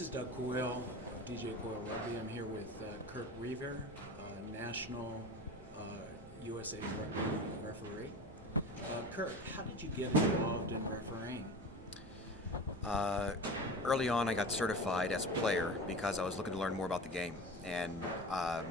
This is Doug Coyle, DJ Coyle Rugby. I'm here with Kurt Reaver, National USA Rugby referee. Kurt, how did you get involved in refereeing? Early on, I got certified as a player because I was looking to learn more about the game. And I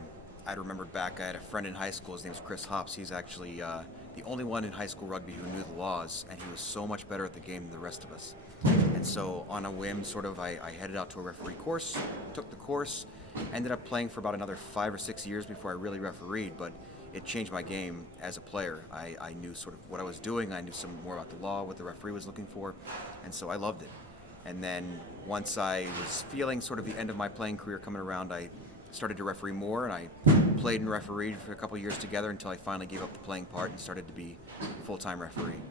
remembered back, I had a friend in high school, his name's Chris Hops. He's actually the only one in high school rugby who knew the laws, and he was so much better at the game than the rest of us. And so on a whim, I headed out to a referee course, took the course, ended up playing for about another 5 or 6 years before I really refereed, but it changed my game as a player. I knew sort of what I was doing, I knew some more about the law, what the referee was looking for, and so I loved it. And then once I was feeling sort of the end of my playing career coming around, I started to referee more, and I played and refereed for a couple of years together until I finally gave up the playing part and started to be a full-time referee.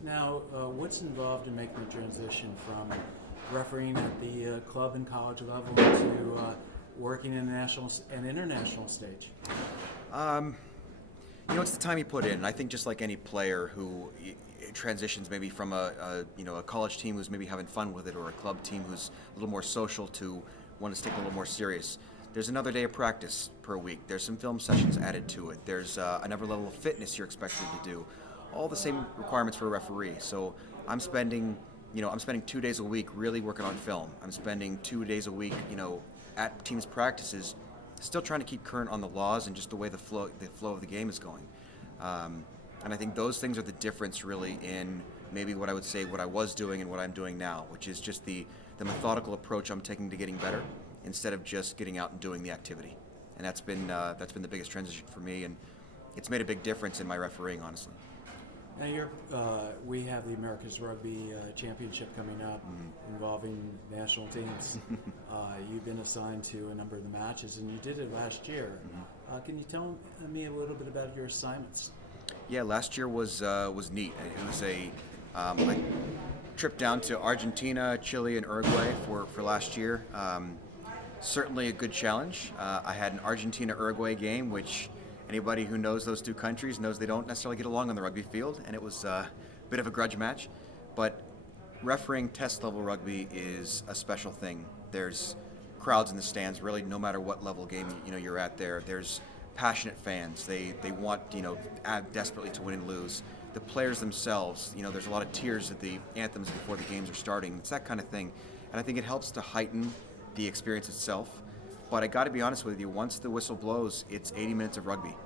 Now, what's involved in making the transition from refereeing at the club and college level to working in the national and international stage? It's the time you put in. And I think just like any player who transitions maybe from a college team who's maybe having fun with it, or a club team who's a little more social to one to take a little more serious. There's another day of practice per week. There's some film sessions added to it. There's another level of fitness you're expected to do. All the same requirements for a referee. So I'm spending 2 days a week really working on film. I'm spending 2 days a week, at teams' practices, still trying to keep current on the laws and just the way the flow of the game is going. And I think those things are the difference really in maybe what I would say what I was doing and what I'm doing now, which is just the methodical approach I'm taking to getting better instead of just getting out and doing the activity. And that's been the biggest transition for me, and it's made a big difference in my refereeing, honestly. Now, we have the America's Rugby Championship coming up, involving national teams. You've been assigned to a number of the matches, and you did it last year. Can you tell me a little bit about your assignments? Yeah, last year was neat. It was a trip down to Argentina, Chile, and Uruguay for last year. Certainly a good challenge. I had an Argentina-Uruguay game, which anybody who knows those two countries knows they don't necessarily get along on the rugby field, and it was a bit of a grudge match. But refereeing test-level rugby is a special thing. There's crowds in the stands, really, no matter what level game you're at there. There's passionate fans. They want desperately to win and lose. The players themselves, there's a lot of tears at the anthems before the games are starting. It's that kind of thing, and I think it helps to heighten the experience itself. But I got to be honest with you, once the whistle blows, it's 80 minutes of rugby,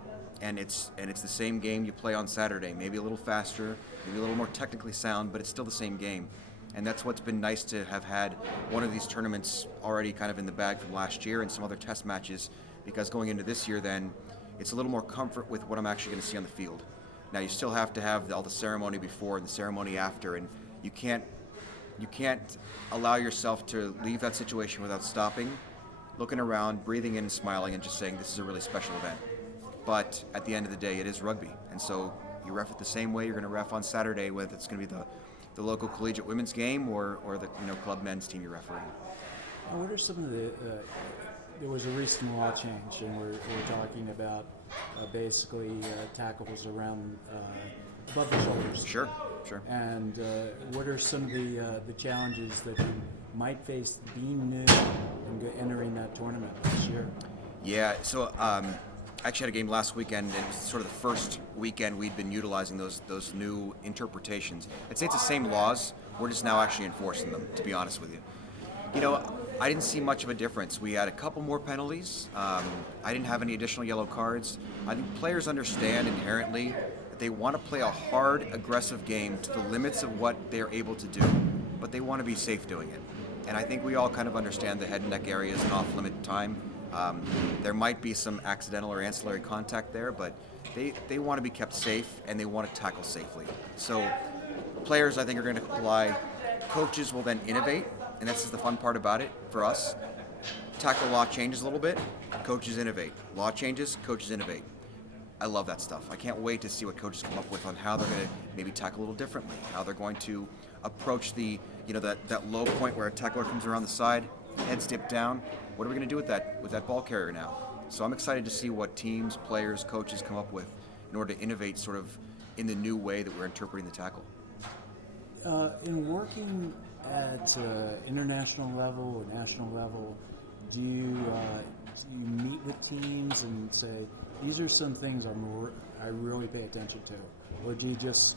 and it's the same game you play on Saturday. Maybe a little faster, maybe a little more technically sound, but it's still the same game. And that's what's been nice to have had one of these tournaments already kind of in the bag from last year and some other test matches, because going into this year then, it's a little more comfort with what I'm actually going to see on the field. Now you still have to have all the ceremony before and the ceremony after, and you can't allow yourself to leave that situation without stopping, looking around, breathing in and smiling, and just saying this is a really special event. But at the end of the day, it is rugby, and so you ref it the same way you're going to ref on Saturday, whether it's going to be the local collegiate women's game or the club men's team you're refereeing. Now, what are some of the there was a recent law change, and we're talking about basically tackles around above the shoulders. Sure. And what are some of the challenges that you might face being new and entering that tournament this year? Yeah, so I actually had a game last weekend, and it was sort of the first weekend we'd been utilizing those new interpretations. I'd say it's the same laws, we're just now actually enforcing them, to be honest with you. I didn't see much of a difference. We had a couple more penalties. I didn't have any additional yellow cards. I think players understand inherently that they want to play a hard, aggressive game to the limits of what they're able to do, but they want to be safe doing it. And I think we all kind of understand the head and neck areas and off-limit time. There might be some accidental or ancillary contact there, but they want to be kept safe, and they want to tackle safely. So players, I think, are going to comply. Coaches will then innovate, and this is the fun part about it for us. Tackle law changes a little bit, coaches innovate. Law changes, coaches innovate. I love that stuff. I can't wait to see what coaches come up with on how they're going to maybe tackle a little differently, how they're going to approach that low point where a tackler comes around the side, heads dip down. What are we going to do with that ball carrier now? So I'm excited to see what teams, players, coaches come up with in order to innovate sort of in the new way that we're interpreting the tackle. In working at international level or national level, do you meet with teams and say, these are some things I really pay attention to? Or do you just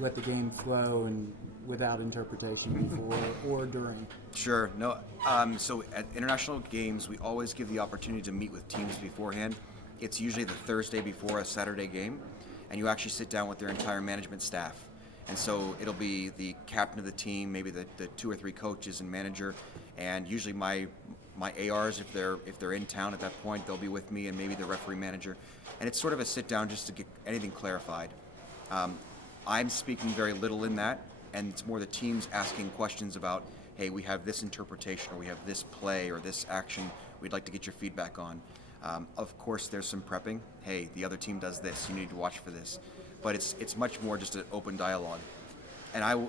let the game flow and without interpretation before or during? Sure. No. So at international games, we always give the opportunity to meet with teams beforehand. It's usually the Thursday before a Saturday game, and you actually sit down with their entire management staff. And so it'll be the captain of the team, maybe the 2 or 3 coaches and manager, and usually my ARs, if they're in town at that point, they'll be with me, and maybe the referee manager. And it's sort of a sit down just to get anything clarified. I'm speaking very little in that, and it's more the teams asking questions about, hey, we have this interpretation, or we have this play, or this action we'd like to get your feedback on. Of course, there's some prepping. Hey, the other team does this, you need to watch for this. But it's much more just an open dialogue. And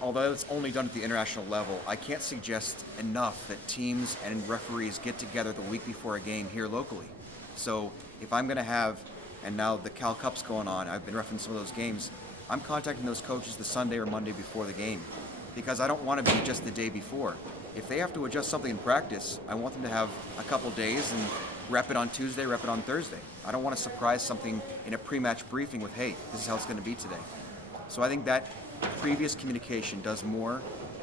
although it's only done at the international level, I can't suggest enough that teams and referees get together the week before a game here locally. So if I'm going to have, and now the Cal Cup's going on, I've been referencing some of those games, I'm contacting those coaches the Sunday or Monday before the game, because I don't want to be just the day before. If they have to adjust something in practice, I want them to have a couple days and rep it on Tuesday, rep it on Thursday. I don't want to surprise something in a pre-match briefing with, hey, this is how it's going to be today. So I think that previous communication does more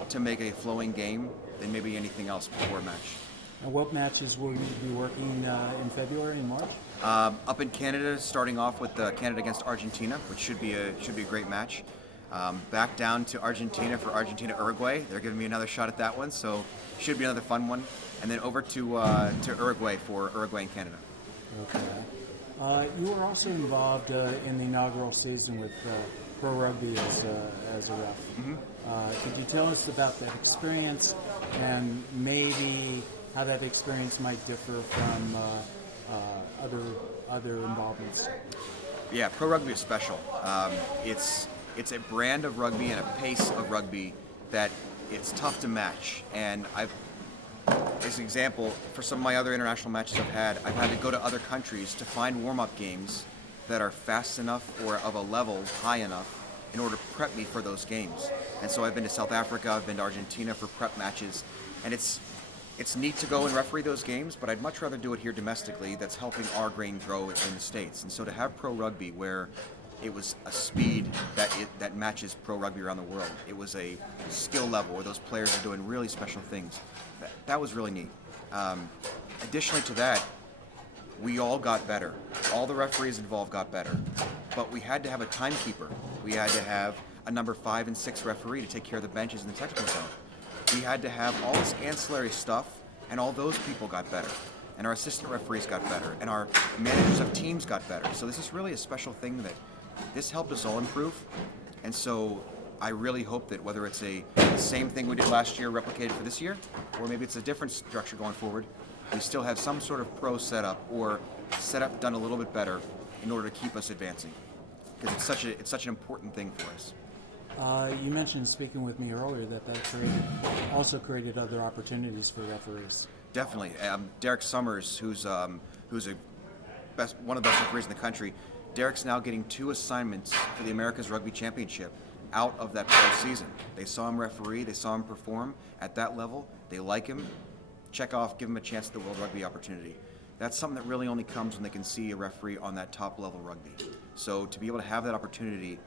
to make a flowing game than maybe anything else before a match. And what matches will you be working in February and March? Up in Canada, starting off with Canada against Argentina, which should be a great match. Back down to Argentina for Argentina-Uruguay. They're giving me another shot at that one, so should be another fun one. And then over to Uruguay for Uruguay and Canada. Okay. You were also involved in the inaugural season with PRO Rugby as a ref. Mm-hmm. Could you tell us about that experience and maybe how that experience might differ from other involvements? Yeah, PRO Rugby is special. It's a brand of rugby and a pace of rugby that it's tough to match. And as an example, for some of my other international matches I've had to go to other countries to find warm-up games that are fast enough or of a level high enough in order to prep me for those games. And so I've been to South Africa, I've been to Argentina for prep matches, and it's neat to go and referee those games, but I'd much rather do it here domestically. That's helping our game grow in the States. And so to have PRO Rugby, where it was a speed that matches pro rugby around the world. It was a skill level where those players are doing really special things. That was really neat. Additionally to that, we all got better. All the referees involved got better. But we had to have a timekeeper. We had to have a number 5 and 6 referee to take care of the benches in the technical zone. We had to have all this ancillary stuff, and all those people got better. And our assistant referees got better, and our managers of teams got better. So this is really a special thing that this helped us all improve. And so I really hope that whether it's the same thing we did last year replicated for this year, or maybe it's a different structure going forward, we still have some sort of pro setup or setup done a little bit better in order to keep us advancing. Because it's such an important thing for us. You mentioned speaking with me earlier that also created other opportunities for referees. Definitely. Derek Summers, who's one of the best referees in the country, Derek's now getting 2 assignments for the America's Rugby Championship out of that pro season. They saw him referee, they saw him perform at that level, they like him, check off, give him a chance at the World Rugby opportunity. That's something that really only comes when they can see a referee on that top level rugby. So to be able to have that opportunity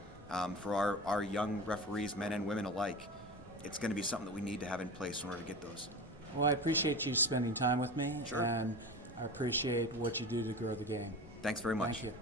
for our young referees, men and women alike, it's going to be something that we need to have in place in order to get those. Well, I appreciate you spending time with me. Sure. And I appreciate what you do to grow the game. Thanks very much. Thank you.